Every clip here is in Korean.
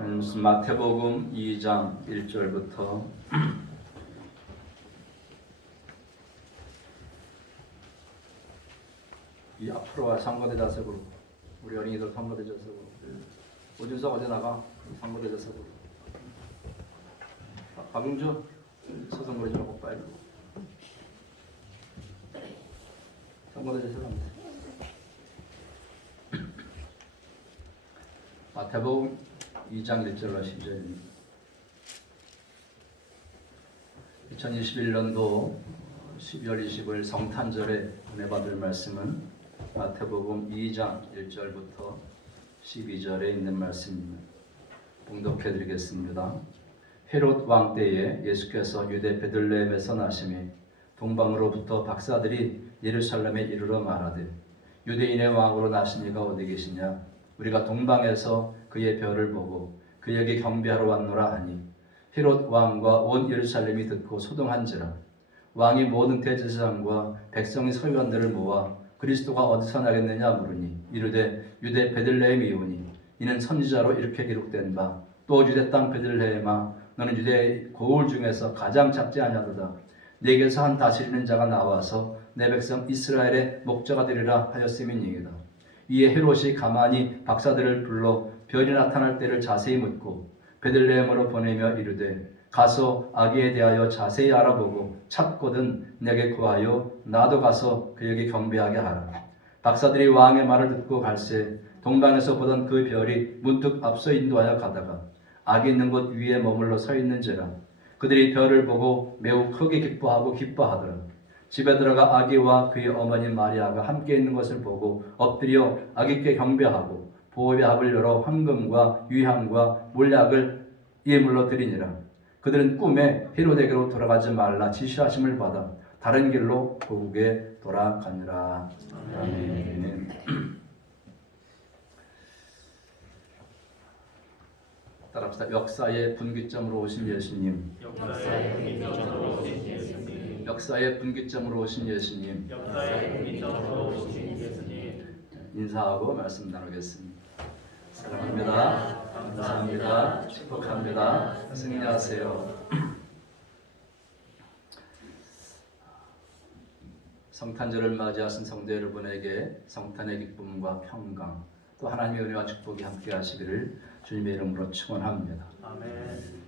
마태복음 2장 1절부터 이 앞으로와 상고대자석으로 우리 어린이들 상고대자석으로 오준석 어제 나가 상고대자석으로 박용주 서성거리지 말고 빨리 상고대자석 합니다. 마태복음 2장 1절로 10절입니다. 2021년도 12월 25일 성탄절에 은혜 받을 말씀은 마태복음 2장 1절부터 12절에 있는 말씀입니다. 봉독해 드리겠습니다. 헤롯 왕 때에 예수께서 유대 베들레헴에서 나심에 동방으로부터 박사들이 예루살렘에 이르러 말하되 유대인의 왕으로 나신 이가 어디 계시냐? 우리가 동방에서 그의 별을 보고 그에게 경배하러 왔노라 하니 헤롯 왕과 온 예루살렘이 듣고 소동한지라. 왕이 모든 대제사장과 백성의 서기관들을 모아 그리스도가 어디서 나겠느냐 물으니 이르되 유대 베들레헴이오니 이는 선지자로 이렇게 기록된 바 또 유대 땅 베들레헴아 너는 유대 고을 중에서 가장 작지 아니하도다. 네게서 한 다스리는 자가 나와서 내 백성 이스라엘의 목자가 되리라 하였음이니이다. 이에 헤롯이 가만히 박사들을 불러 별이 나타날 때를 자세히 묻고 베들레헴으로 보내며 이르되 가서 아기에 대하여 자세히 알아보고 찾거든 내게 구하여 나도 가서 그에게 경배하게 하라. 박사들이 왕의 말을 듣고 갈새 동방에서 보던 그 별이 문득 앞서 인도하여 가다가 아기 있는 곳 위에 머물러 서 있는지라. 그들이 별을 보고 매우 크게 기뻐하고 기뻐하더라. 집에 들어가 아기와 그의 어머니 마리아가 함께 있는 것을 보고 엎드려 아기께 경배하고 보호의 합을 열어 황금과 유향과 몰약을 예물로 드리니라. 그들은 꿈에 헤롯에게로 돌아가지 말라 지시하심을 받아 다른 길로 고국에 돌아가니라. 아멘. 따라합시다. 역사의 분기점으로 오신 예수님. 역사의 분기점으로 오신 예수님. 역사의 분기점으로 오신 예수님. 역사의 분기점으로 오신 예수님. 인사하고 말씀 나누겠습니다. 사랑합니다. 감사합니다. 축복합니다. 승리하세요. 성탄절을 맞이하신 성도 여러분에게 성탄의 기쁨과 평강 또 하나님의 은혜와 축복이 함께 하시기를 주님의 이름으로 축원합니다. 아멘.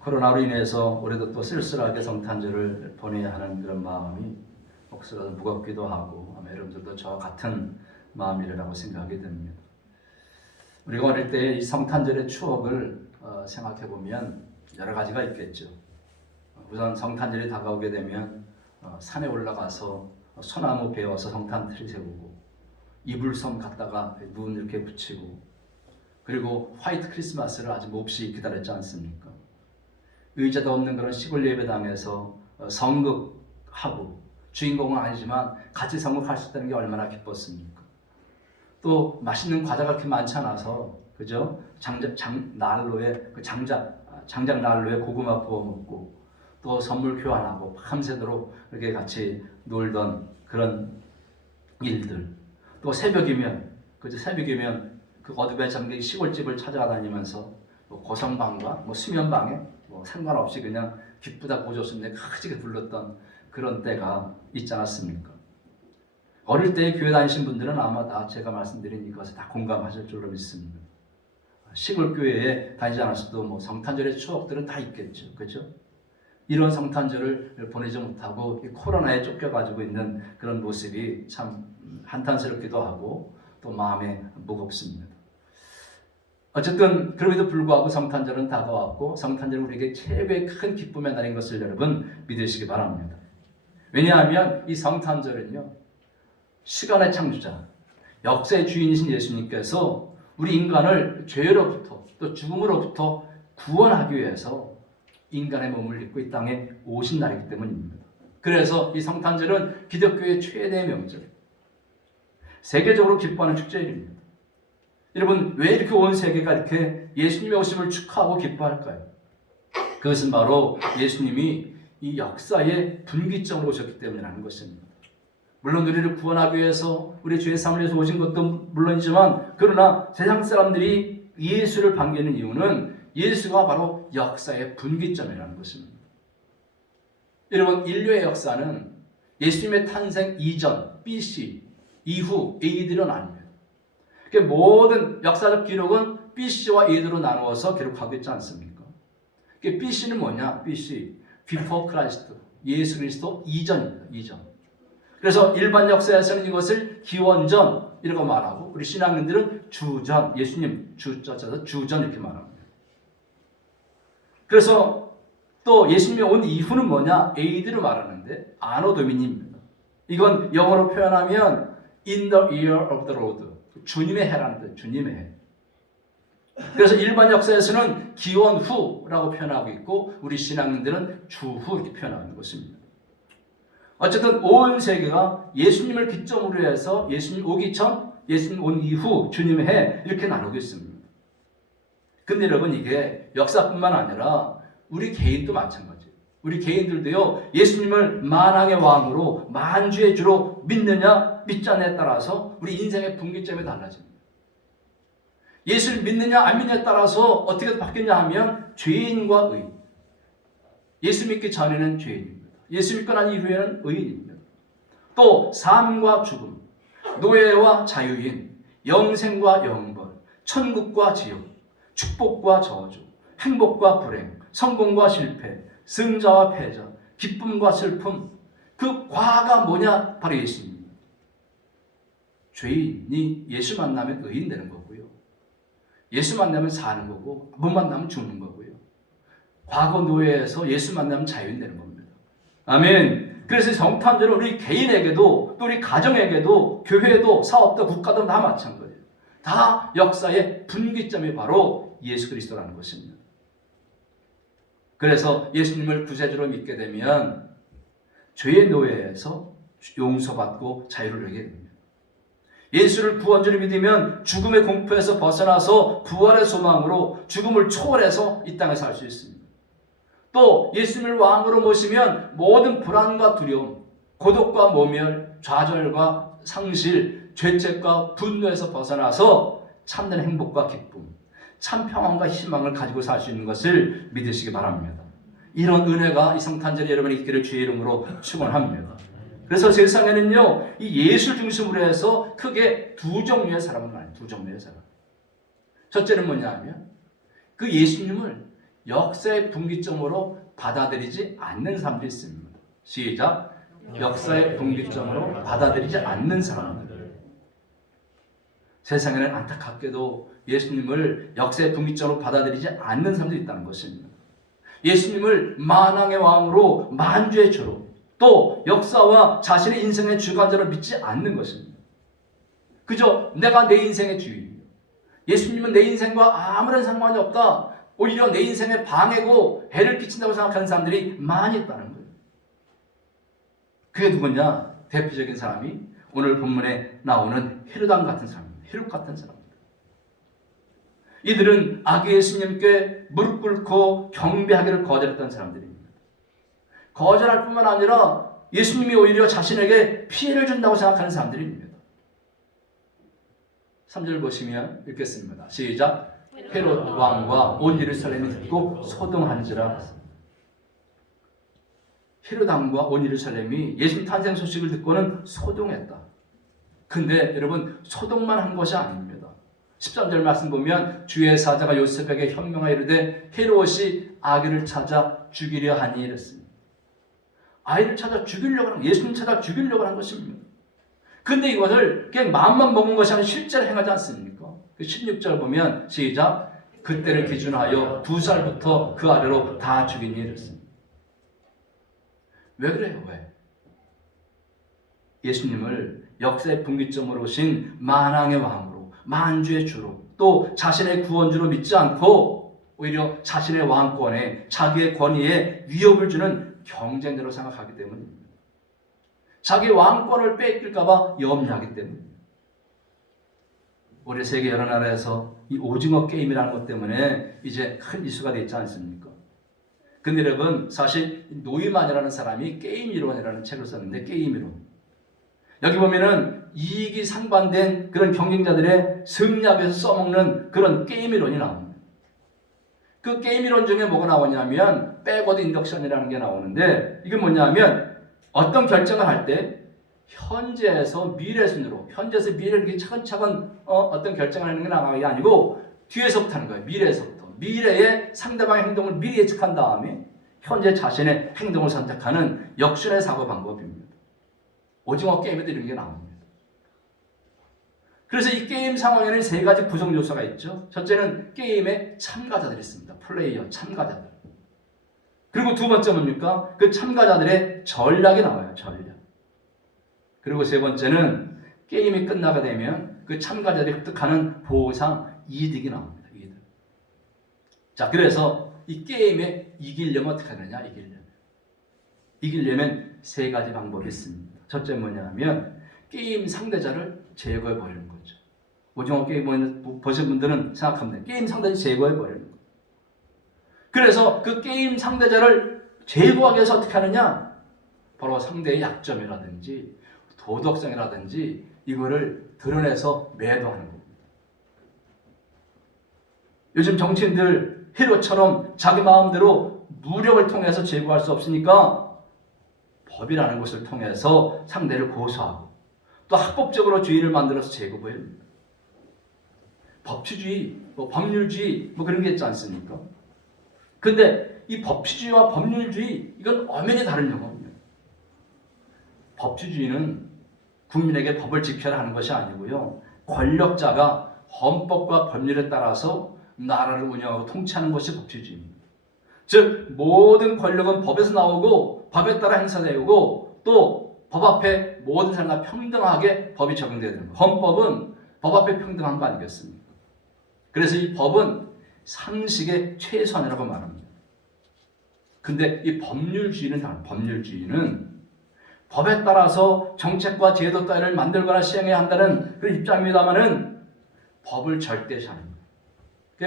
코로나로 인해서 올해도 또 쓸쓸하게 성탄절을 보내야 하는 그런 마음이 혹시라도 무겁기도 하고 아마 여러분들도 저와 같은 마음이라고 생각이 됩니다. 우리가 어릴 때 이 성탄절의 추억을 생각해 보면 여러 가지가 있겠죠. 우선 성탄절이 다가오게 되면 산에 올라가서 소나무 베어서 성탄트리 세우고 이불섬 갖다가 문 이렇게 붙이고 그리고 화이트 크리스마스를 아주 몹시 기다렸지 않습니까? 의자도 없는 그런 시골 예배당에서 성극하고 주인공은 아니지만 같이 성극할 수 있다는 게 얼마나 기뻤습니까? 또 맛있는 과자가 그렇게 많지 않아서 그죠? 난로에 그 장작 난로에 고구마 구워 먹고 또 선물 교환하고 밤새도록 이렇게 같이 놀던 그런 일들. 또 새벽이면 그 어둠에 잠긴 시골집을 찾아다니면서 뭐 고성방과 뭐 수면방에 뭐 상관없이 그냥 기쁘다 고조스럽게 크게 불렀던 그런 때가 있지 않았습니까? 어릴 때 교회 다니신 분들은 아마 다 제가 말씀드린 이것에 다 공감하실 줄로 믿습니다. 시골 교회에 다니지 않았어도 뭐 성탄절의 추억들은 다 있겠죠, 그렇죠? 이런 성탄절을 보내지 못하고 코로나에 쫓겨가지고 있는 그런 모습이 참 한탄스럽기도 하고 또 마음에 무겁습니다. 어쨌든 그럼에도 불구하고 성탄절은 다가왔고 성탄절은 우리에게 최고의 큰 기쁨의 날인 것을 여러분 믿으시기 바랍니다. 왜냐하면 이 성탄절은요 시간의 창조자, 역사의 주인이신 예수님께서 우리 인간을 죄로부터 또 죽음으로부터 구원하기 위해서 인간의 몸을 입고 이 땅에 오신 날이기 때문입니다. 그래서 이 성탄절은 기독교의 최대의 명절, 세계적으로 기뻐하는 축제일입니다. 여러분 왜 이렇게 온 세계가 이렇게 예수님의 오심을 축하하고 기뻐할까요? 그것은 바로 예수님이 이 역사의 분기점으로 오셨기 때문이라는 것입니다. 물론 우리를 구원하기 위해서 우리 죄의 삶을 위해서 오신 것도 물론이지만 그러나 세상 사람들이 예수를 반기는 이유는 예수가 바로 역사의 분기점이라는 것입니다. 여러분, 인류의 역사는 예수님의 탄생 이전, BC, 이후, AD로 나뉩니다. 모든 역사적 기록은 BC와 AD로 나누어서 기록하고 있지 않습니까? BC는 뭐냐? BC, Before Christ, 예수 그리스도 이전입니다. 이전. 그래서 일반 역사에서는 이것을 기원전이라고 말하고, 우리 신앙인들은 주전, 예수님 주자 써서 주전 이렇게 말합니다. 그래서 또 예수님이 온 이후는 뭐냐? AD로 말하는데 아노 도미니입니다. 이건 영어로 표현하면 in the year of the Lord, 주님의 해라는 뜻, 주님의 해. 그래서 일반 역사에서는 기원 후라고 표현하고 있고, 우리 신앙인들은 주후 이렇게 표현하는 것입니다. 어쨌든 온 세계가 예수님을 기점으로 해서 예수님 오기 전, 예수님 온 이후, 주님의 해 이렇게 나누고 있습니다. 근데 여러분, 이게 역사뿐만 아니라 우리 개인도 마찬가지예요. 우리 개인들도요, 예수님을 만왕의 왕으로 만주의 주로 믿느냐 믿지 않느냐에 따라서 우리 인생의 분기점이 달라집니다. 예수를 믿느냐 안 믿느냐에 따라서 어떻게 바뀌냐 하면 죄인과 의인. 예수 믿기 전에는 죄인입니다. 예수 믿고 난 이후에는 의인입니다. 또 삶과 죽음, 노예와 자유인, 영생과 영벌, 천국과 지옥, 축복과 저주, 행복과 불행, 성공과 실패, 승자와 패자, 기쁨과 슬픔, 그 과가 뭐냐? 바로 예수님입니다. 죄인이 예수 만나면 의인 되는 거고요. 예수 만나면 사는 거고, 못 만나면 죽는 거고요. 과거 노예에서 예수 만나면 자유인 되는 겁니다. 아멘. 그래서 성탄절은 우리 개인에게도, 또 우리 가정에게도, 교회도, 사업도, 국가도 다 마찬가지예요. 다 역사의 분기점이 바로 예수 그리스도라는 것입니다. 그래서 예수님을 구세주로 믿게 되면 죄의 노예에서 용서받고 자유를 누리게 됩니다. 예수를 구원주로 믿으면 죽음의 공포에서 벗어나서 부활의 소망으로 죽음을 초월해서 이 땅에 살 수 있습니다. 또 예수님을 왕으로 모시면 모든 불안과 두려움, 고독과 모멸, 좌절과 상실, 죄책과 분노에서 벗어나서 참된 행복과 기쁨, 참 평안과 희망을 가지고 살 수 있는 것을 믿으시기 바랍니다. 이런 은혜가 이 성탄절에 여러분이 있기를 주의 이름으로 축원합니다. 그래서 세상에는요, 이 예술 중심으로 해서 크게 두 종류의 사람을 말해요. 두 종류의 사람. 첫째는 뭐냐 하면 그 예수님을 역사의 분기점으로 받아들이지 않는 사람들이 있습니다. 시작. 역사의 분기점으로 받아들이지 않는 사람들. 세상에는 안타깝게도 예수님을 역사의 분기점으로 받아들이지 않는 사람들이 있다는 것입니다. 예수님을 만왕의 왕으로 만주의 주로, 또 역사와 자신의 인생의 주관자로 믿지 않는 것입니다. 그저 내가 내 인생의 주인이에요. 예수님은 내 인생과 아무런 상관이 없다. 오히려 내 인생의 방해고 해를 끼친다고 생각하는 사람들이 많이 있다는 거예요. 그게 누구냐? 대표적인 사람이 오늘 본문에 나오는 헤롯 같은 사람입니다. 헤롯 같은 사람입니다. 이들은 아기 예수님께 무릎 꿇고 경배하기를 거절했던 사람들입니다. 거절할 뿐만 아니라 예수님이 오히려 자신에게 피해를 준다고 생각하는 사람들입니다. 3절 보시면 읽겠습니다. 시작. 헤롯 왕과 온 예루살렘이 듣고 소동한지라. 헤롯 왕과 온 예루살렘이 예수님 탄생 소식을 듣고는 소동했다. 근데 여러분, 소동만 한 것이 아닙니다. 13절 말씀 보면 주의 사자가 요셉에게 현명하여 이르되 헤롯이 아기를 찾아 죽이려 하니 이랬습니다. 아이를 찾아 죽이려고 하는, 예수님 찾아 죽이려고 하는 것입니다. 근데 이것을 그냥 마음만 먹은 것이 아니라 실제로 행하지 않습니까? 16절 보면 시작. 그때를 기준하여 2살부터 그 아래로 다 죽이니 이랬습니다. 왜 그래요? 왜? 예수님을 역사의 분기점으로 오신 만왕의 왕으로, 만주의 주로, 또 자신의 구원주로 믿지 않고 오히려 자신의 왕권에, 자기의 권위에 위협을 주는 경쟁자로 생각하기 때문입니다. 자기 왕권을 뺏길까 봐 염려하기 때문입니다. 우리 세계 여러 나라에서 이 오징어 게임이라는 것 때문에 이제 큰 이슈가 되지 않습니까? 근데 여러분, 사실 노이만이라는 사람이 게임 이론이라는 책을 썼는데, 게임 이론. 여기 보면은 이익이 상반된 그런 경쟁자들의 승리하기 위해서 써먹는 그런 게임 이론이 나옵니다. 그 게임 이론 중에 뭐가 나오냐면 백워드 인덕션이라는 게 나오는데 이게 뭐냐면 어떤 결정을 할 때 현재에서 미래 순으로 현재에서 미래를 이렇게 차근차근 어떤 결정을 하는 게 나가는 게 아니고 뒤에서부터 하는 거예요. 미래에서부터. 미래의 상대방의 행동을 미리 예측한 다음에 현재 자신의 행동을 선택하는 역순의 사고 방법입니다. 오징어 게임에도 이런 게 나옵니다. 그래서 이 게임 상황에는 세 가지 구성 요소가 있죠. 첫째는 게임에 참가자들이 있습니다. 플레이어, 참가자들. 그리고 두 번째 뭡니까? 그 참가자들의 전략이 나와요. 전략. 그리고 세 번째는 게임이 끝나게 되면 그 참가자들이 획득하는 보상, 이득이 나옵니다. 이득. 자, 그래서 이 게임에 이기려면 어떻게 하느냐? 이기려면 세 가지 방법이 있습니다. 첫째 뭐냐면 게임 상대자를 제거해 버리는 거죠. 오징어 게임 보신 분들은 생각하면 돼요. 게임 상대자를 제거해 버리는 거예요. 그래서 그 게임 상대자를 제거하기 위해서 어떻게 하느냐? 바로 상대의 약점이라든지 도덕성이라든지 이거를 드러내서 매도하는 겁니다. 요즘 정치인들 히로처럼 자기 마음대로 무력을 통해서 제거할 수 없으니까 법이라는 것을 통해서 상대를 고소하고 또 합법적으로 주의를 만들어서 제거해버립니다. 법치주의, 법률주의 그런 게 있지 않습니까? 근데 이 법치주의와 법률주의 이건 엄연히 다른 용어입니다. 법치주의는 국민에게 법을 지켜야 하는 것이 아니고요. 권력자가 헌법과 법률에 따라서 나라를 운영하고 통치하는 것이 법치주의입니다. 즉 모든 권력은 법에서 나오고 법에 따라 행사되고 또 법 앞에 모든 사람과 평등하게 법이 적용되어야 됩니다. 헌법은 법 앞에 평등한 거 아니겠습니까? 그래서 이 법은 상식의 최소한이라고 말합니다. 근데 이 법률주의는 다른 법률주의는 법에 따라서 정책과 제도 따위를 만들거나 시행해야 한다는 그런 입장입니다만은 법을 절대시합니다.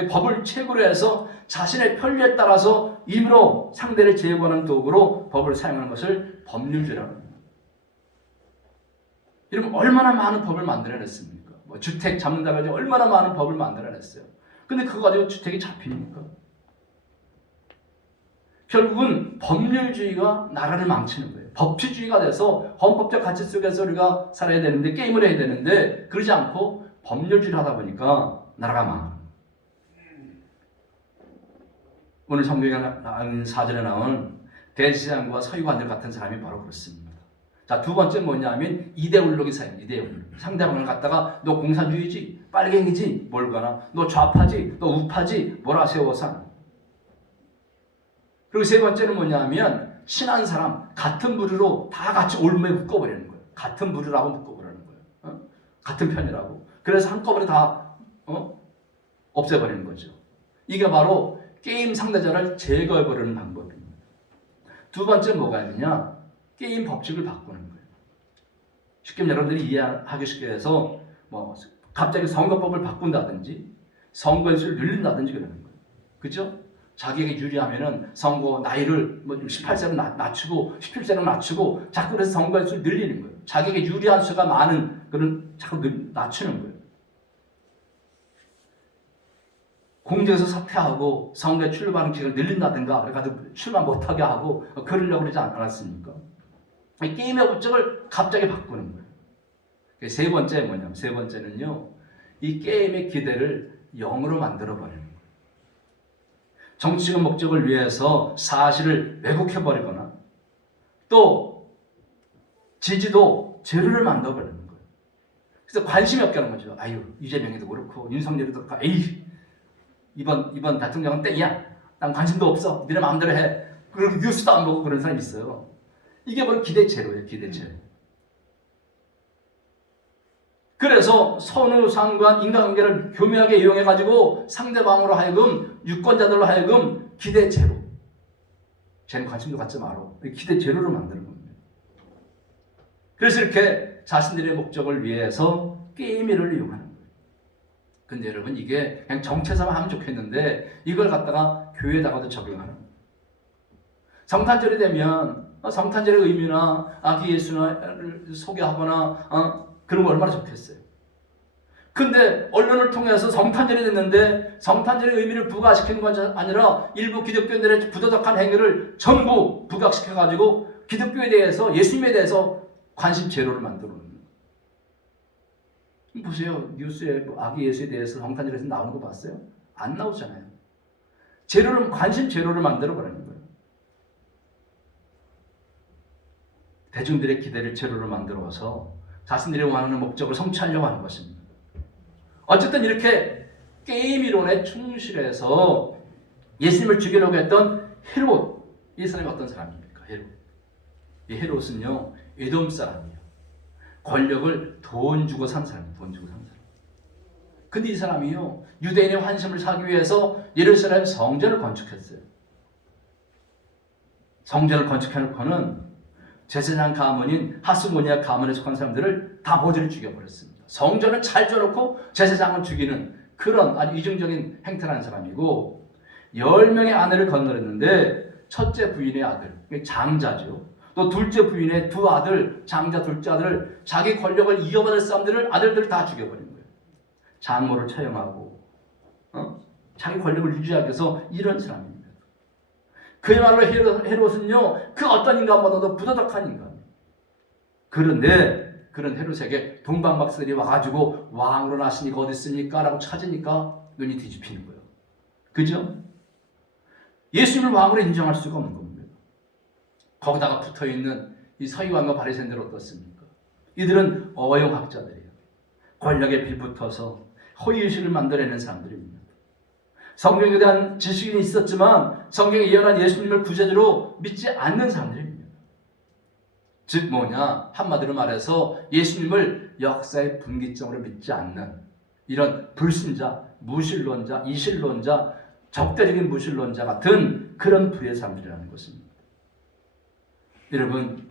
법을 최고로 해서 자신의 편리에 따라서 임의로 상대를 제거하는 도구로 법을 사용하는 것을 법률주의라고 합니다. 여러분 얼마나 많은 법을 만들어냈습니까? 주택 잡는다고 해서 얼마나 많은 법을 만들어냈어요. 근데 그거 가지고 주택이 잡힙니까? 결국은 법률주의가 나라를 망치는 거예요. 법치주의가 돼서 헌법적 가치 속에서 우리가 살아야 되는데 게임을 해야 되는데 그러지 않고 법률주의를 하다 보니까 나라가 망하는 거예요. 오늘 성경에 나온 사전에 나온 대제사장과 서기관들 같은 사람이 바로 그렇습니다. 자, 두 번째 뭐냐면 이데올로기 사용, 이데올로기. 상대방을 갖다가 너 공산주의지, 빨갱이지, 뭘거나 너 좌파지, 너 우파지, 뭐라 세워서 하는. 그리고 세 번째는 뭐냐면 친한 사람, 같은 부류로 다 같이 올무에 묶어버리는 거예요. 같은 부류라고 묶어버리는 거예요. 같은 편이라고. 그래서 한꺼번에 다 없애버리는 거죠. 이게 바로 게임 상대자를 제거해버리는 방법입니다. 두 번째 뭐가 있느냐? 게임 법칙을 바꾸는 거예요. 쉽게 여러분들이 이해하기 쉽게 해서 갑자기 선거법을 바꾼다든지 선거인수를 늘린다든지 그러는 거예요. 그죠? 자기에게 유리하면은 선거 나이를 18세로 낮추고 17세로 낮추고 자꾸 그래서 선거인수를 늘리는 거예요. 자기에게 유리한 수가 많은 그런 자꾸 낮추는 거예요. 공직에서 사퇴하고 선거에 출마하는 기간을 늘린다든가 그래가지고 출마 못하게 하고 그러려고 그러지 않았습니까? 게임의 법칙을 갑자기 바꾸는 거예요. 세 번째 뭐냐면 세 번째는요. 이 게임의 기대를 0으로 만들어버리는 거예요. 정치적 목적을 위해서 사실을 왜곡해버리거나 또 지지도 제로를 만들어버리는 거예요. 그래서 관심이 없게 하는 거죠. 아유 이재명이도 그렇고 윤석열도 그렇고 에이 이번 대통령은 땡이야. 난 관심도 없어. 니네 마음대로 해. 그리고 뉴스도 안 보고 그런 사람이 있어요. 이게 바로 기대 제로예요. 기대 제로. 그래서 선후 상관 인간관계를 교묘하게 이용해가지고 상대방으로 하여금 유권자들로 하여금 기대 제로. 쟤는 관심도 갖지 마라. 기대 제로를 만드는 겁니다. 그래서 이렇게 자신들의 목적을 위해서 게임을 이용하는 거예요. 근데 여러분 이게 그냥 정체사만 하면 좋겠는데 이걸 갖다가 교회에다가도 적용하는 거예요. 성탄절이 되면 성탄절의 의미나 아기 예수를 소개하거나 그런 거 얼마나 좋겠어요. 근데 언론을 통해서 성탄절이 됐는데 성탄절의 의미를 부각시키는 것이 아니라 일부 기독교인들의 부도덕한 행위를 전부 부각시켜가지고 기독교에 대해서, 예수님에 대해서 관심 제로를 만들어 놓는 거예요. 보세요. 뉴스에 아기 예수에 대해서 성탄절에서 나오는 거 봤어요? 안 나오잖아요. 제로를, 관심 제로를 만들어 버리는 거예요. 대중들의 기대를 제로로 만들어서 자신들이 원하는 목적을 성취하려고 하는 것입니다. 어쨌든 이렇게 게임 이론에 충실해서 예수님을 죽이려고 했던 헤롯, 이 사람이 어떤 사람입니까? 헤롯. 이 헤롯은요, 에돔 사람이에요. 권력을 돈 주고 산 사람이에요. 돈 주고 산 사람. 근데 이 사람이요, 유대인의 환심을 사기 위해서 예루살렘 성전을 건축했어요. 성전을 건축해놓고는 제사장 가문인 하스모니아 가문에 속한 사람들을 다 모조리 죽여버렸습니다. 성전을 잘 지어놓고 제사장을 죽이는 그런 아주 이중적인 행태를 한 사람이고, 10명의 아내를 건너렸는데 첫째 부인의 아들, 장자죠. 또 둘째 부인의 두 아들, 장자 둘째 아들을, 자기 권력을 이어받을 사람들을, 아들들을 다 죽여버린 거예요. 장모를 처형하고 자기 권력을 유지하기 위해서 이런 사람입니다. 그야말로 헤롯은요, 그 어떤 인간보다도 부도덕한 인간이에요. 그런데 그런 헤롯에게 동방박사들이 와가지고 왕으로 나신 이가 어디 있습니까? 라고 찾으니까 눈이 뒤집히는 거예요. 그죠? 예수님을 왕으로 인정할 수가 없는 겁니다. 거기다가 붙어있는 이 서기관과 바리새인들은 어떻습니까? 이들은 어영학자들이에요. 권력에 빌붙어서 허위의식을 만들어내는 사람들입니다. 성경에 대한 지식은 있었지만 성경에 예언한 예수님을 구세주로 믿지 않는 사람들입니다. 즉 뭐냐, 한마디로 말해서 예수님을 역사의 분기점으로 믿지 않는 이런 불신자, 무신론자, 이신론자, 적대적인 무신론자 같은 그런 부류의 사람들이라는 것입니다. 여러분,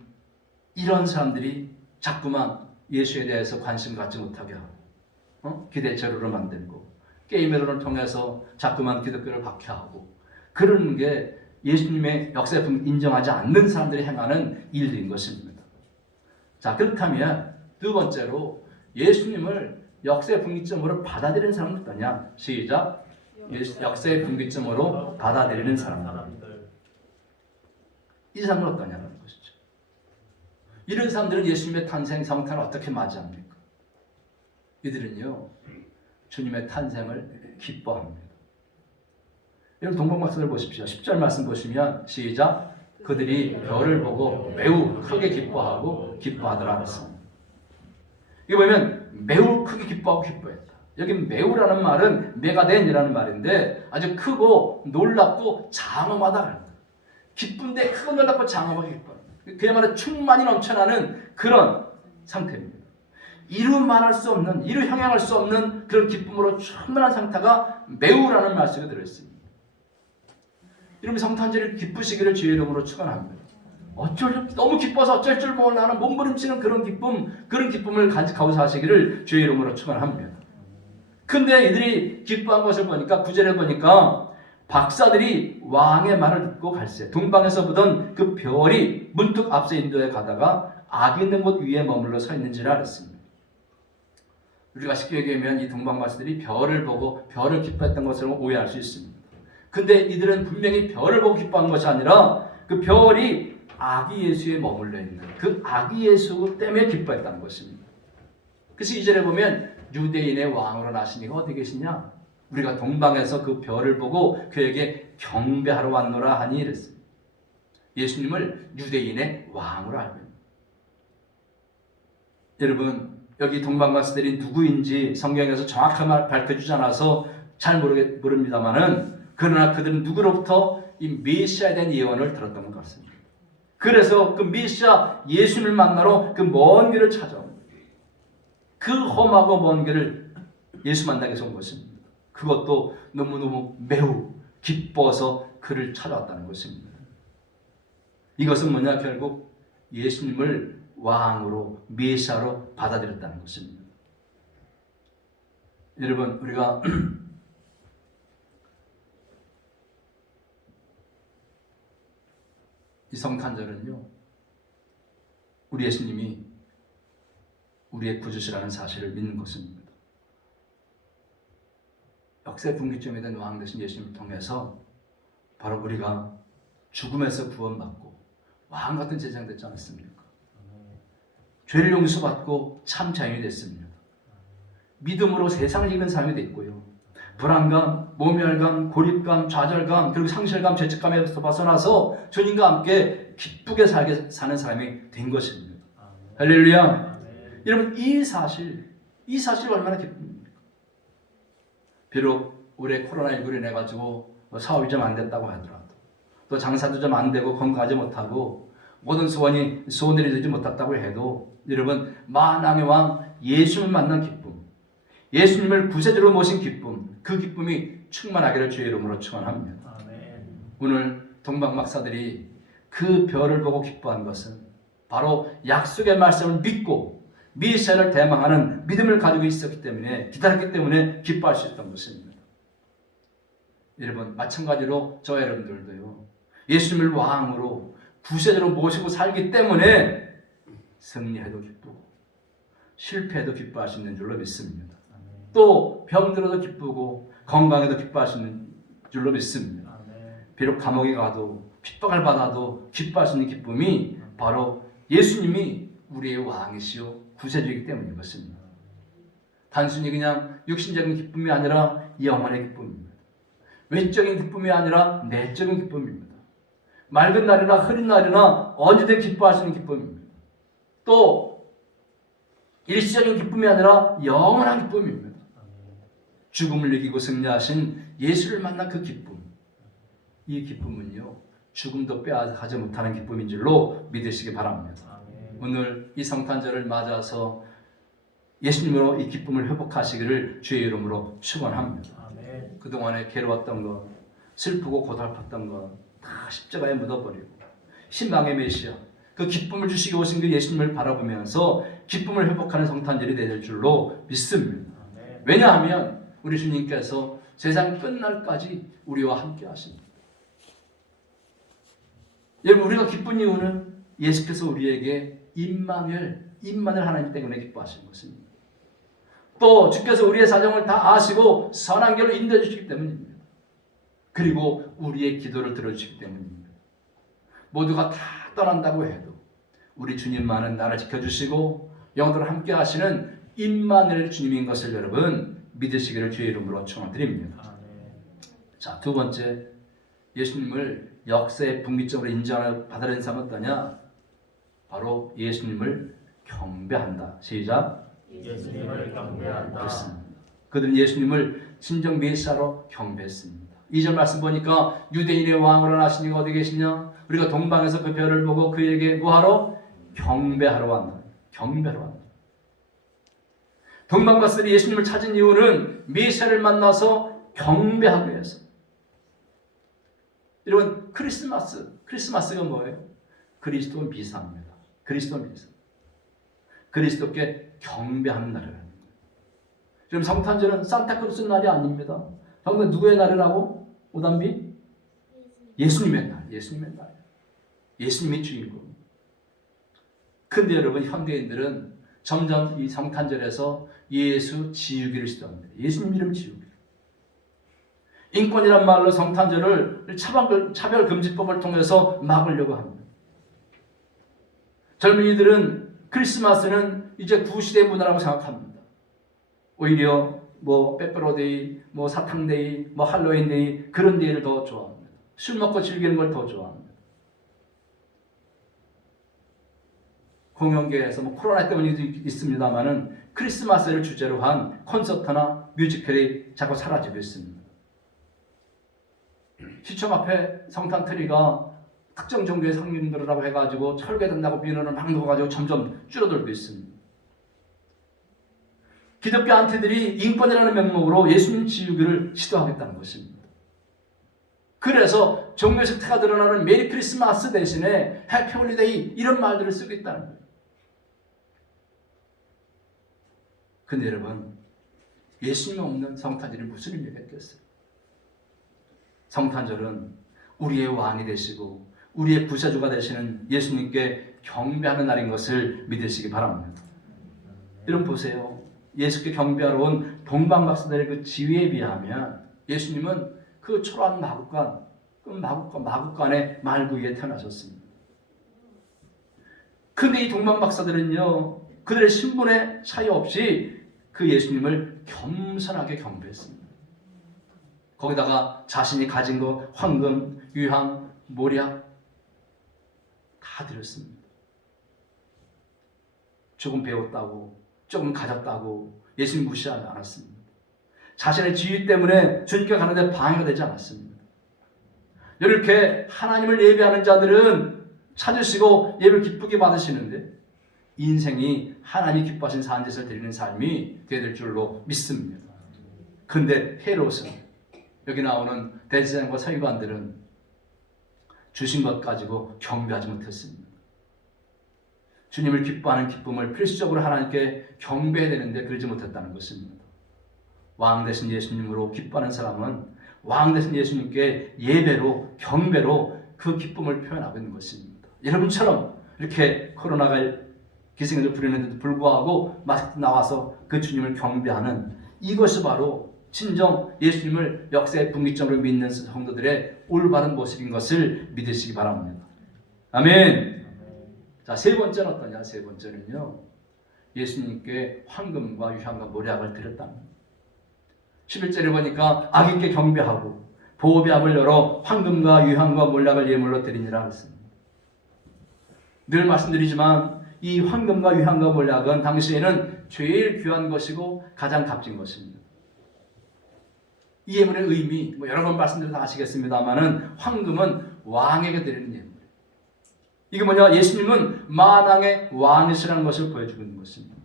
이런 사람들이 자꾸만 예수에 대해서 관심 갖지 못하게 하고 기대체로를 만들고 게임을 통해서 자꾸만 기독교를 박해하고 그러는 게 예수님의 역사에 인정하지 않는 사람들이 행하는 일들인 것입니다. 자, 그렇다면 두 번째로 예수님을 역사의 분기점으로 받아들이는 사람은 어떠냐? 시작. 역사의 분기점으로 받아들이는 사람들. 이 사람은 어떠냐는 것이죠. 이런 사람들은 예수님의 탄생, 성탄을 어떻게 맞이합니까? 이들은요, 주님의 탄생을 기뻐합니다. 여러분 동방박사들 보십시오. 10절 말씀 보시면 시작. 그들이 별을 보고 매우 크게 기뻐하고 기뻐하더라 그랬습니다. 이거 보면 매우 크게 기뻐하고 기뻐했다. 여기 매우라는 말은 메가덴이라는 말인데 아주 크고 놀랍고 장엄하다. 기쁜데 크고 놀랍고 장엄하고 기뻐. 그야말로 충만이 넘쳐나는 그런 상태입니다. 이루 말할 수 없는, 이루 형용할 수 없는 그런 기쁨으로 충만한 상태가 매우라는 말씀이 들어있습니다. 여러분 성탄절을 기쁘시기를 주의 이름으로 축원합니다. 너무 기뻐서 어쩔 줄 몰라하는 몸부림치는 그런 기쁨을 간직하고 사시기를 주의 이름으로 축원합니다. 근데 이들이 기뻐한 것을 보니까 9절에 보니까 박사들이 왕의 말을 듣고 갈새 동방에서 보던 그 별이 문득 앞서 인도에 가다가 악이 있는 곳 위에 머물러 서 있는지를 알았습니다. 우리가 쉽게 얘기하면 이 동방 박사들이 별을 보고 별을 기뻐했던 것으로 오해할 수 있습니다. 근데 이들은 분명히 별을 보고 기뻐한 것이 아니라 그 별이 아기 예수에 머물러 있는 그 아기 예수 때문에 기뻐했다는 것입니다. 그래서 2절에 보면 유대인의 왕으로 나신 이가 어디 계시냐? 우리가 동방에서 그 별을 보고 그에게 경배하러 왔노라 하니 이랬습니다. 예수님을 유대인의 왕으로 알고 있습니다. 여러분 여기 동방박사들이 누구인지 성경에서 정확하게 밝혀주지 않아서 잘 모릅니다만은 그러나 그들은 누구로부터 이 메시아에 대한 예언을 들었던 것 같습니다. 그래서 그 메시아 예수님을 만나러 그 먼 길을 찾아옵니다. 그 험하고 먼 길을 예수 만나기 위해서 온 것입니다. 그것도 너무너무 매우 기뻐서 그를 찾아왔다는 것입니다. 이것은 뭐냐? 결국 예수님을 왕으로 메시아로 받아들였다는 것입니다. 여러분 우리가 이 성탄절은요 우리 예수님이 우리의 구주시라는 사실을 믿는 것입니다. 역사의 분기점이 된 왕 되신 예수님을 통해서 바로 우리가 죽음에서 구원받고 왕 같은 제사장 됐지 않았습니까? 죄를 용서받고 참 자연이 됐습니다. 믿음으로 세상을 이기는 사람이 됐고요. 불안감, 모멸감, 고립감, 좌절감, 그리고 상실감, 죄책감에서 벗어나서 주님과 함께 기쁘게 사는 사람이 된 것입니다. 할렐루야. 여러분, 이 사실이 얼마나 기쁩니까? 비록 올해 코로나19로 인해 가지고 사업이 좀 안 됐다고 하더라도, 또 장사도 좀 안 되고 건강하지 못하고 모든 소원이 소원대로 되지 못했다고 해도, 여러분, 만왕의 왕 예수님을 만난 기쁨, 예수님을 구세주로 모신 기쁨, 그 기쁨이 충만하기를 주의 이름으로 축원합니다. 오늘 동방 박사들이 그 별을 보고 기뻐한 것은 바로 약속의 말씀을 믿고 미세를 대망하는 믿음을 가지고 있었기 때문에, 기다렸기 때문에 기뻐할 수 있던 것입니다. 여러분, 마찬가지로 저 여러분들도요, 예수님을 왕으로 구세주로 모시고 살기 때문에 승리해도 기쁘고 실패해도 기뻐할 수 있는 줄로 믿습니다. 또 병들어도 기쁘고 건강해도 기뻐할 수 있는 줄로 믿습니다. 비록 감옥에 가도 핍박을 받아도 기뻐할 수 있는 기쁨이 바로 예수님이 우리의 왕이시요 구세주이기 때문인 것입니다. 단순히 그냥 육신적인 기쁨이 아니라 영혼의 기쁨입니다. 외적인 기쁨이 아니라 내적인 기쁨입니다. 맑은 날이나 흐린 날이나 언제든 기뻐할 수 있는 기쁨입니다. 또 일시적인 기쁨이 아니라 영원한 기쁨입니다. 죽음을 이기고 승리하신 예수를 만난 그 기쁨, 이 기쁨은요, 죽음도 빼앗아가지 못하는 기쁨인 줄로 믿으시기 바랍니다. 오늘 이 성탄절을 맞아서 예수님으로 이 기쁨을 회복하시기를 주의 이름으로 축원합니다. 그동안에 괴로웠던 것, 슬프고 고달팠던 것 다 십자가에 묻어버리고 신망의 메시아, 그 기쁨을 주시기 오신 그 예수님을 바라보면서 기쁨을 회복하는 성탄절이 될 줄로 믿습니다. 왜냐하면 우리 주님께서 세상 끝날까지 우리와 함께 하십니다. 여러분, 우리가 기쁜 이유는 예수께서 우리에게 임마누엘 하나님 때문에 기뻐하시는 것입니다. 또 주께서 우리의 사정을 다 아시고 선한 길로 인도해 주시기 때문입니다. 그리고 우리의 기도를 들어주시기 때문입니다. 모두가 다 떠난다고 해도 우리 주님만은 나를 지켜주시고 영원토록 함께 하시는 임마누엘 주님인 것을 여러분 믿으시기를 주의 이름으로 축원드립니다. 자, 두 번째, 예수님을 역사의 분기점으로 인정하는 받아들이는 사람은 어떠냐? 바로 예수님을 경배한다. 시작. 예수님을 경배한다. 그렇습니다. 그들은 예수님을 진정 메시아로 경배했습니다. 2절 말씀 보니까 유대인의 왕으로 나신 이가 어디 계시냐? 우리가 동방에서 그 별을 보고 그에게 뭐하러? 경배하러 왔다. 경배하러 왔다. 동방 박사들이 예수님을 찾은 이유는 메시아를 만나서 경배하기 위해서. 여러분, 크리스마스가 뭐예요? 그리스도 미사입니다. 그리스도 미사. 그리스도께 경배하는 날이라는 거예요. 지금 성탄절은 산타크로스 날이 아닙니다. 성탄 누구의 날이라고? 오단비? 예수님의 날. 예수님의 날. 예수님이 주인공. 근데 여러분, 현대인들은 점점 이 성탄절에서 예수 지우기를 시도합니다. 예수님 이름 지우기. 인권이란 말로 성탄절을 차별금지법을 통해서 막으려고 합니다. 젊은이들은 크리스마스는 이제 구시대 문화라고 생각합니다. 오히려 빼빼로데이, 사탕데이, 할로윈데이, 그런 데이를 더 좋아합니다. 술 먹고 즐기는 걸 더 좋아합니다. 공연계에서 코로나 때문에도 있습니다만은 크리스마스를 주제로 한 콘서트나 뮤지컬이 자꾸 사라지고 있습니다. 시청 앞에 성탄 트리가 특정 종교의 상징들이라고 해가지고 철괴된다고 비난을 막 넣어가지고 점점 줄어들고 있습니다. 기독교 안티들이 인권이라는 명목으로 예수님 지우기를 시도하겠다는 것입니다. 그래서 종교적 태가 드러나는 메리 크리스마스 대신에 해피 홀리데이 이런 말들을 쓰고 있다는 거예요. 근데 여러분, 예수님 없는 성탄절이 무슨 의미가 있겠어요? 성탄절은 우리의 왕이 되시고 우리의 구세주가 되시는 예수님께 경배하는 날인 것을 믿으시기 바랍니다. 여러분 보세요. 예수께 경배하러 온 동방박사들의 그 지위에 비하면 예수님은 그 초라한 마국간의 말구 위에 태어나셨습니다. 근데 이 동방박사들은요, 그들의 신분에 차이 없이 그 예수님을 겸손하게 경배했습니다. 거기다가 자신이 가진 것, 황금, 유향, 모략 다 드렸습니다. 조금 배웠다고, 조금 가졌다고 예수님 무시하지 않았습니다. 자신의 지위 때문에 주님께 가는데 방해가 되지 않았습니다. 이렇게 하나님을 예배하는 자들은 찾으시고 예배를 기쁘게 받으시는데 인생이 하나님이 기뻐하신 산짓을 드리는 삶이 되어야 될 줄로 믿습니다. 근데 헤롯은, 여기 나오는 대제사장과 서기관들은 주신 것 가지고 경배하지 못했습니다. 주님을 기뻐하는 기쁨을 필수적으로 하나님께 경배해야 되는데 그러지 못했다는 것입니다. 왕 되신 예수님으로 기뻐하는 사람은 왕 되신 예수님께 예배로, 경배로 그 기쁨을 표현하고 있는 것입니다. 여러분처럼 이렇게 코로나가 기승을 부리는데도 불구하고 마스크 나와서 그 주님을 경배하는 이것이 바로 진정 예수님을 역사의 분기점으로 믿는 성도들의 올바른 모습인 것을 믿으시기 바랍니다. 아멘. 자, 세 번째는 어떠냐? 세 번째는요, 예수님께 황금과 유향과 모략을 드렸답니다. 11절에 보니까 악인께 경배하고 보배함을 열어 황금과 유향과 몰락을 예물로 드리니라 했습니다. 늘 말씀드리지만 이 황금과 유향과 몰락은 당시에는 제일 귀한 것이고 가장 값진 것입니다. 이 예물의 의미, 여러 번 말씀드려서 아시겠습니다만은 황금은 왕에게 드리는 예물. 이게 뭐냐? 예수님은 만왕의 왕이시라는 것을 보여주고 있는 것입니다.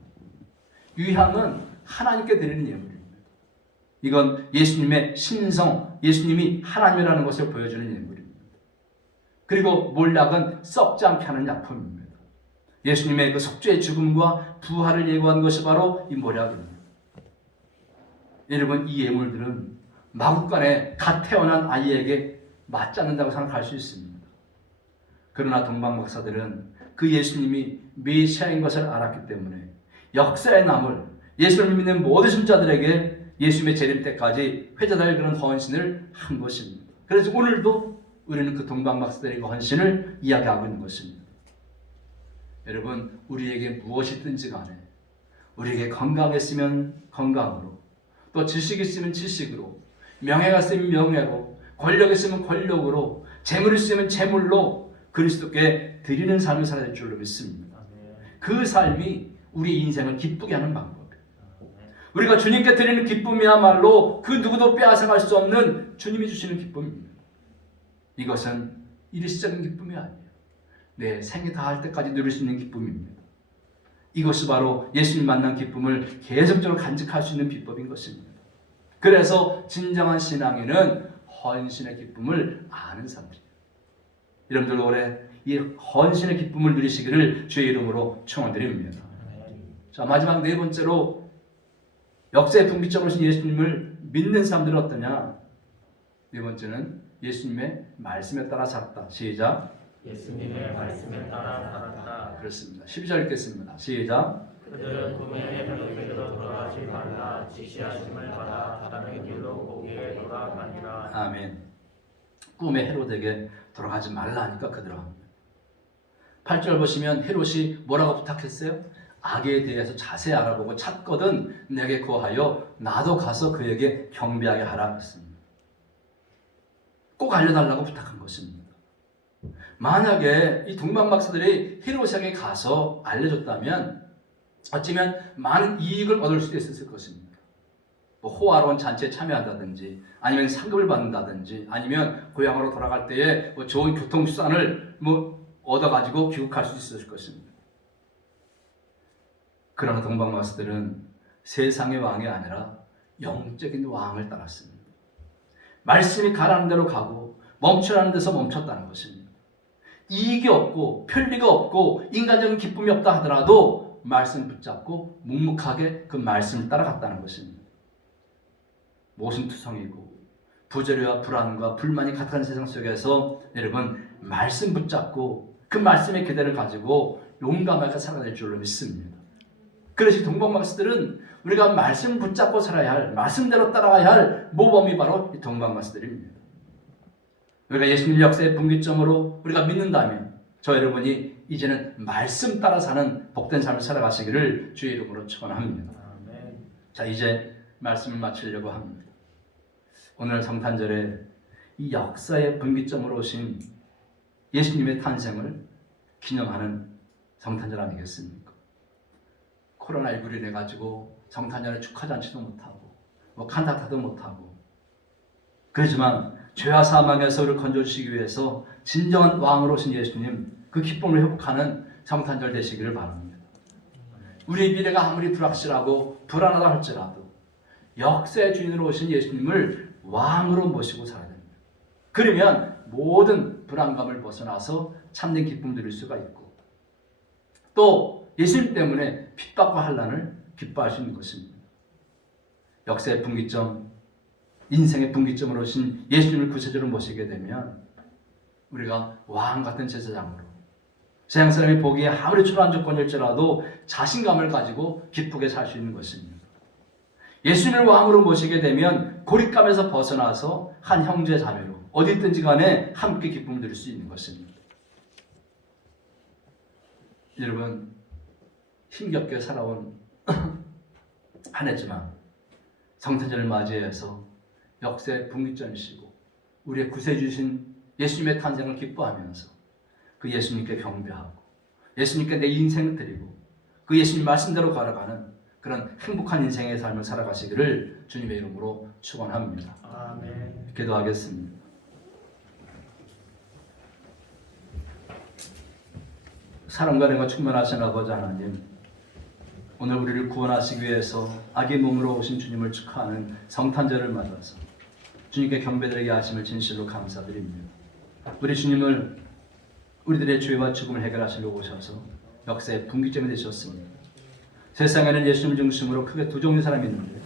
유향은 하나님께 드리는 예물입니다. 이건 예수님의 신성, 예수님이 하나님이라는 것을 보여주는 예물입니다. 그리고 몰락은 썩지 않게 하는 약품입니다. 예수님의 그 속죄의 죽음과 부활을 예고한 것이 바로 이 몰락입니다. 여러분, 이 예물들은 마국간에 갓 태어난 아이에게 맞지 않는다고 생각할 수 있습니다. 그러나 동방박사들은 그 예수님이 메시아인 것을 알았기 때문에 역사에 남을 예수를 믿는 모든 신자들에게 예수님의 재림 때까지 회자될 그런 헌신을 한 것입니다. 그래서 오늘도 우리는 그 동방박사들의 그 헌신을 이야기하고 있는 것입니다. 여러분, 우리에게 무엇이든지 간에 우리에게 건강이 있으면 건강으로, 또 지식이 있으면 지식으로, 명예가 있으면 명예로, 권력이 있으면 권력으로, 재물이 있으면 재물로 그리스도께 드리는 삶을 살아야 될 줄로 믿습니다. 그 삶이 우리 인생을 기쁘게 하는 방법이에요. 우리가 주님께 드리는 기쁨이야말로 그 누구도 빼앗아갈 수 없는 주님이 주시는 기쁨입니다. 이것은 일시적인 기쁨이 아니에요. 내 생이 다할 때까지 누릴 수 있는 기쁨입니다. 이것이 바로 예수님 만난 기쁨을 계속적으로 간직할 수 있는 비법인 것입니다. 그래서 진정한 신앙인은 헌신의 기쁨을 아는 사람이에요. 여러분들 올해 이 헌신의 기쁨을 누리시기를 주의 이름으로 축원드립니다. 자, 마지막 네 번째로 역사의 분기점으로 신 예수님을 믿는 사람들은 어떠냐? 네 번째는 예수님의 말씀에 따라 살았다. 시작. 예수님의 말씀에 따라 살았다. 그렇습니다. 12절 읽겠습니다. 시작. 그들은 꿈에 헤롯에게로 돌아가지 말라 지시하심을 받아 다른 길로 고기에 돌아가니라. 아멘. 꿈에 헤롯에게 돌아가지 말라 하니까 그대로 합니다. 8절 보시면 헤롯이 뭐라고 부탁했어요? 악에 대해서 자세히 알아보고 찾거든 내게 구하여 나도 가서 그에게 경배하게 하라 했습니다. 꼭 알려달라고 부탁한 것입니다. 만약에 이 동방박사들이 헤롯에게 가서 알려줬다면 어쩌면 많은 이익을 얻을 수도 있었을 것입니다. 뭐 호화로운 잔치에 참여한다든지, 아니면 상급을 받는다든지, 아니면 고향으로 돌아갈 때에 뭐 좋은 교통수단을 뭐 얻어가지고 귀국할 수 있었을 것입니다. 그러나 동방박사들은 세상의 왕이 아니라 영적인 왕을 따랐습니다. 말씀이 가라는 대로 가고 멈추라는 데서 멈췄다는 것입니다. 이익이 없고 편리가 없고 인간적인 기쁨이 없다 하더라도 말씀 붙잡고 묵묵하게 그 말씀을 따라갔다는 것입니다. 모순투성이고 부조리와 불안과 불만이 가득한 세상 속에서 여러분 말씀 붙잡고 그 말씀의 기대를 가지고 용감하게 살아낼 줄로 믿습니다. 그래서 동방박사들은 우리가 말씀 붙잡고 살아야 할, 말씀대로 따라가야 할 모범이 바로 이 동방박사들입니다. 우리가 예수님 역사의 분기점으로 우리가 믿는다면 저 여러분이 이제는 말씀 따라 사는 복된 삶을 살아가시기를 주의 이름으로 축원합니다. 아멘. 자, 이제 말씀을 마치려고 합니다. 오늘 성탄절에 이 역사의 분기점으로 오신 예수님의 탄생을 기념하는 성탄절 아니겠습니까? 코로나19로 인해 가지고 성탄절에 축하잔치도 못하고 뭐 칸타타도 못하고, 그렇지만 죄와 사망에서 우리를 건져주시기 위해서 진정한 왕으로 오신 예수님, 그 기쁨을 회복하는 성탄절 되시기를 바랍니다. 우리의 미래가 아무리 불확실하고 불안하다 할지라도 역사의 주인으로 오신 예수님을 왕으로 모시고 살아야 됩니다. 그러면 모든 불안감을 벗어나서 참된 기쁨을 누릴 수가 있고, 또 예수님 때문에 핍박과 환난을 기뻐할 수 있는 것입니다. 역사의 분기점, 인생의 분기점으로 오신 예수님을 구세주로 모시게 되면 우리가 왕 같은 제사장으로 세상 사람이 보기에 아무리 초라한 조건일지라도 자신감을 가지고 기쁘게 살 수 있는 것입니다. 예수님을 왕으로 모시게 되면 고립감에서 벗어나서 한 형제 자매로 어디 있든지 간에 함께 기쁨을 누릴 수 있는 것입니다. 여러분, 힘겹게 살아온 한 해지만 성탄절을 맞이해서 역사의 분기점이시고 우리의 구세주신 예수님의 탄생을 기뻐하면서 그 예수님께 경배하고 예수님께 내 인생을 드리고 그 예수님 말씀대로 걸어가는 그런 행복한 인생의 삶을 살아가시기를 주님의 이름으로 축원합니다. 아멘. 기도하겠습니다. 사랑과 은혜가 충만하신 아버지 하나님, 오늘 우리를 구원하시기 위해서 아기 몸으로 오신 주님을 축하하는 성탄절을 맞아서 주님께 경배드리게 하심을 진실로 감사드립니다. 우리 주님을 우리들의 죄와 죽음을 해결하시려고 오셔서 역사의 분기점이 되셨습니다. 세상에는 예수님 중심으로 크게 두 종류의 사람이 있는데,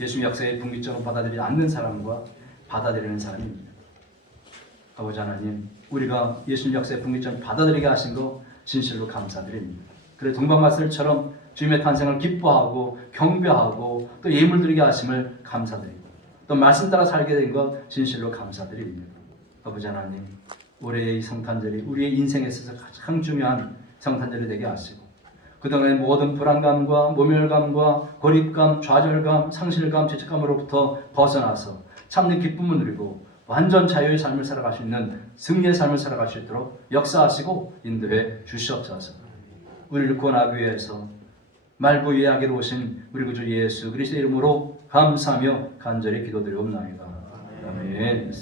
예수님 역사의 분기점을 받아들이지 않는 사람과 받아들이는 사람입니다. 아버지 하나님, 우리가 예수님 역사의 분기점을 받아들이게 하신 거 진실로 감사드립니다. 그래 동방마술처럼 주님의 탄생을 기뻐하고 경배하고 또 예물 드리게 하심을 감사드리고 또 말씀 따라 살게 된 것 진실로 감사드립니다. 아버지 하나님, 올해의 이 성탄절이 우리의 인생에 있어서 가장 중요한 성탄절이 되게 하시고 그동안의 모든 불안감과 모멸감과 고립감, 좌절감, 상실감, 죄책감으로부터 벗어나서 참된 기쁨을 누리고 완전 자유의 삶을 살아갈 수 있는 승리의 삶을 살아갈 수 있도록 역사하시고 인도해 주시옵소서. 우리를 구원하기 위해서 말구 위에 하기로 오신 우리 구주 예수 그리스도의 이름으로 감사하며 간절히 기도드리옵나이다. 아멘.